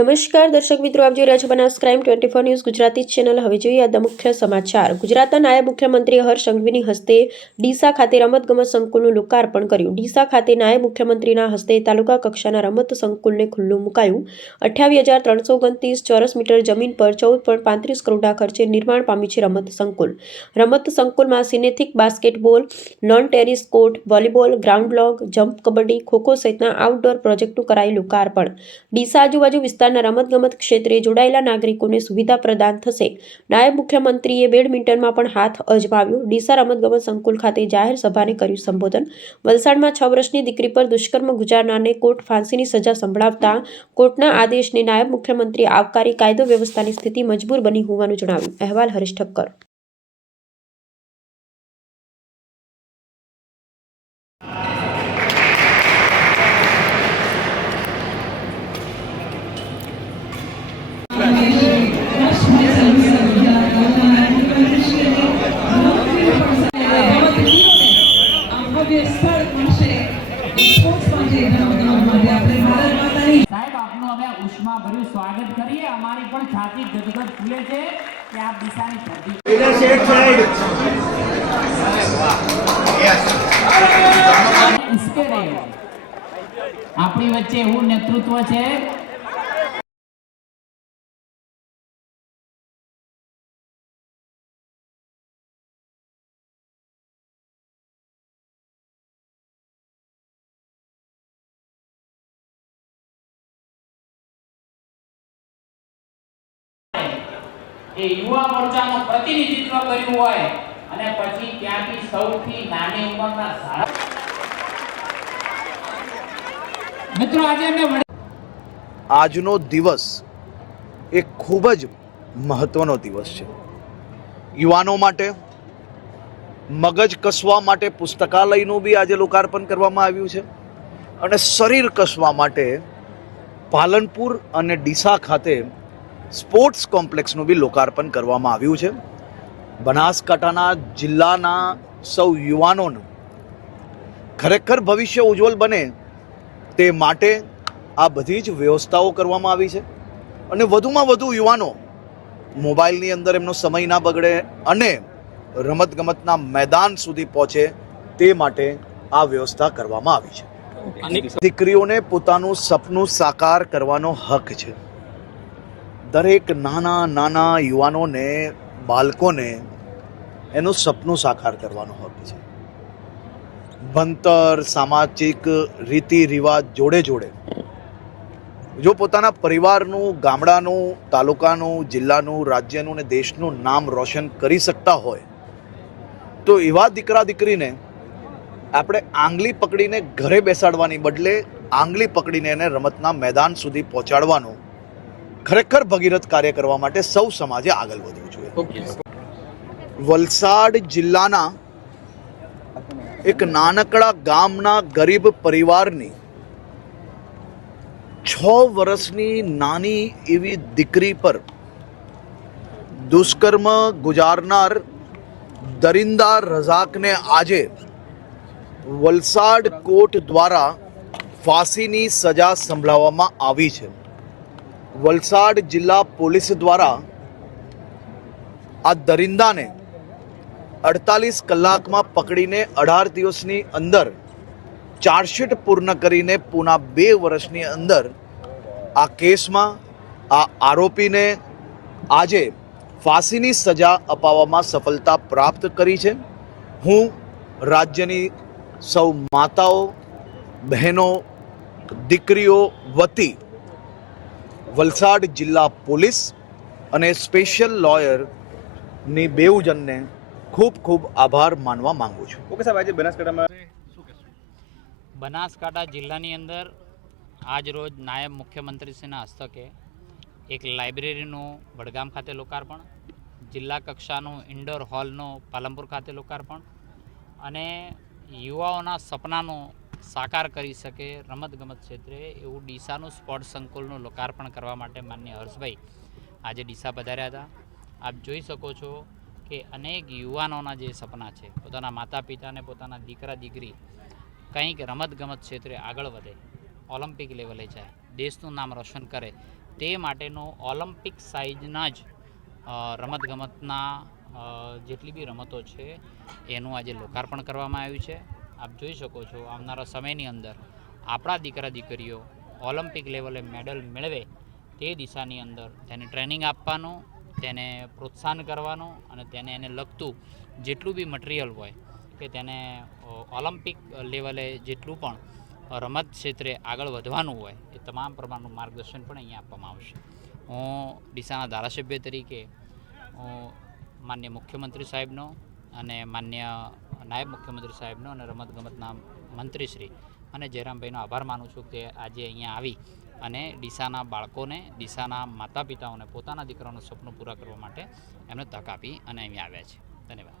નમસ્કાર દર્શક મિત્રો, આપ જોઈ રહ્યા છો Banas crime 24 news Gujarati channel. હવે જોઈએ આજના મુખ્ય સમાચાર। ગુજરાતના નાયબ મુખ્યમંત્રી હર્ષ સંઘવીની હસ્તે ડીસા ખાતે રમતગમત સંકુલનું લોકાર્પણ કર્યું। ડીસા ખાતે નાયબ મુખ્યમંત્રીના હસ્તે તાલુકા કક્ષાના રમત સંકુલને ખુલ્લું મુકાયું। 28,329 ચોરસ મીટર જમીન પર 14.35 કરોડના ખર્ચે નિર્માણ પામ્યું છે રમત સંકુલ। રમત સંકુલમાં synthetic basketball, lawn tennis court, volleyball ground, long jump, kabaddi, kho kho સહિતના આઉટડોર પ્રોજેક્ટનું કરાયું લોકાર્પણ। ડીસા આજુબાજુ વિસ્તારના રમતગમત ક્ષેત્રે જોડાયેલા નાગરિકોને સુવિધા પ્રદાન થશે। નાયબ મુખ્યમંત્રીએ બેડમિન્ટનમાં પણ હાથ અજમાવ્યો। ડીસા રમતગમત સંકુલ ખાતે જાહેર સભાને કર્યું સંબોધન। વલસાડમાં 6 વર્ષની દીકરી પર દુષ્કર્મ ગુજારનારને કોર્ટ ફાંસીની સજા સંભળાવતા કોર્ટના આદેશને નાયબ મુખ્યમંત્રીએ આવકારી કાયદો વ્યવસ્થાની સ્થિતિ મજબૂર બની હોવાનું જણાવ્યું। અહેવાલ હરીશ ઠક્કર। સાહેબ આપનું અમે ઉષ્માભર્યું સ્વાગત કરીએ। અમારી પણ છાતી ગદગદ ફૂલે છે કે આપ દિશાની ધરતી ઉશ્કે રહ્યો છે। આપણી વચ્ચે એવું નેતૃત્વ છે એ યુવા મોરચાનું પ્રતિનિધિત્વ કર્યું હોય અને પછી ત્યાંથી સૌથી નાની ઉંમરના સારા મિત્રો આજે અમે આજનો દિવસ એક ખૂબ જ મહત્વનો દિવસ છે। યુવાનો માટે મગજ કસવા માટે પુસ્તકાલયનું બી આજે લોકાર્પણ કરવામાં આવ્યું છે અને શરીર કસવા માટે પાલનપુર અને ડીસા ખાતે સ્પોર્ટ્સ કોમ્પ્લેક્સનું બી લોકાર્પણ કરવામાં આવ્યું છે। બનાસકાંઠાના જિલ્લાના સૌ યુવાનોનું ખરેખર ભવિષ્ય ઉજ્જવળ બને તે માટે આ બધી જ વ્યવસ્થાઓ કરવામાં આવી છે અને વધુમાં વધુ યુવાનો મોબાઈલની અંદર એમનો સમય ના બગડે અને રમતગમતના મેદાન સુધી પહોંચે તે માટે આ વ્યવસ્થા કરવામાં આવી છે। દીકરીઓને પોતાનું સપનું સાકાર કરવાનો હક છે। દરેક નાના નાના યુવાનોને, બાળકોને એનું સપનું સાકાર કરવાનો હક છે। ભણતર, સામાજિક રીતિ રિવાજ જોડે જોડે જો પોતાના પરિવારનું, ગામડાનું, તાલુકાનું, જિલ્લાનું, રાજ્યનું ને દેશનું નામ રોશન કરી શકતા હોય તો એવા દીકરા દીકરીને આપણે આંગળી પકડીને ઘરે બેસાડવાની બદલે આંગળી પકડીને એને રમતના મેદાન સુધી પહોંચાડવાનું ખરેખર ભગીરથ કાર્ય કરવા માટે સૌ સમાજે આગળ વધવું જોઈએ। વલસાડ જિલ્લાના એક નાનકડા ગામના ગરીબ પરિવારની 6 વર્ષની નાની એવી દીકરી પર દુષ્કર્મ ગુજારનાર દરિંદા રઝાકને આજે વલસાડ કોર્ટ દ્વારા ફાંસીની સજા સંભળાવવામાં આવી છે। વલસાડ જિલ્લા પોલીસ દ્વારા આ દરિંદાને 48 કલાકમાં પકડીને 18 દિવસની અંદર ચાર્જશીટ પૂર્ણ કરીને પૂના 2 વર્ષની અંદર આ કેસમાં આ આરોપીને આજે ફાંસીની સજા અપાવવામાં સફળતા પ્રાપ્ત કરી છે। હું રાજ્યની સૌ માતાઓ, બહેનો, દીકરીઓ વતી વલસાડ જિલ્લા પોલીસ અને સ્પેશિયલ લોયરની બેઉજનને ખૂબ ખૂબ આભાર માનવા માંગુ છું। ઓકે સાહેબ, આજે બનાસકાંઠામાં બનાસકાંઠા જિલ્લાની અંદર આજ રોજ નાયબ મુખ્યમંત્રીશ્રીના હસ્તકે એક લાઇબ્રેરીનું વડગામ ખાતે લોકાર્પણ, જિલ્લા કક્ષાનું ઇન્ડોર હોલનું પાલનપુર ખાતે લોકાર્પણ અને યુવાઓના સપનાનું સાકાર કરી શકે રમતગમત ક્ષેત્રે એવું ડીસાનું સ્પોર્ટ્સ સંકુલનું લોકાર્પણ કરવા માટે માનનીય હર્ષભાઈ આજે ડીસા પધાર્યા હતા। આપ જોઈ શકો છો કે અનેક યુવાનોના જે સપના છે, પોતાના માતા પિતાને, પોતાના દીકરા દીકરી કંઈક રમતગમત ક્ષેત્રે આગળ વધે, ઓલિમ્પિક લેવલે જાય, દેશનું નામ રોશન કરે તે માટેનો ઓલિમ્પિક સાઇઝના જ રમતગમતના જેટલી બી રમતો છે એનું આજે લોકાર્પણ કરવામાં આવ્યું છે. આપ જોઈ શકો છો આવનારા સમયની અંદર આપણા દીકરા દીકરીઓ ઓલિમ્પિક લેવલે મેડલ મેળવે તે દિશાની અંદર તેને ટ્રેનિંગ આપવાનું, તેને પ્રોત્સાહન કરવાનું અને તેને એને લગતું જેટલું બી મટીરિયલ હોય કે તેને ઓલિમ્પિક લેવલે જેટલું પણ રમત ક્ષેત્રે આગળ વધવાનું હોય એ તમામ પ્રમાણનું માર્ગદર્શન પણ અહીંયા આપવામાં આવશે. હું ડીસાના ધારાસભ્ય તરીકે હું માન્ય મુખ્યમંત્રી સાહેબનો અને માન્ય નાયબ મુખ્યમંત્રી સાહેબનો અને રમતગમતના મંત્રીશ્રી અને જયરામભાઈનો આભાર માનું છું કે આજે અહીંયા આવી અને ડીસાના બાળકોને, ડીસાના માતા પિતાઓને પોતાના દીકરાનું સપનું પૂરા કરવા માટે એમને તક આપી અને અહીંયા આવ્યા છે. ધન્યવાદ.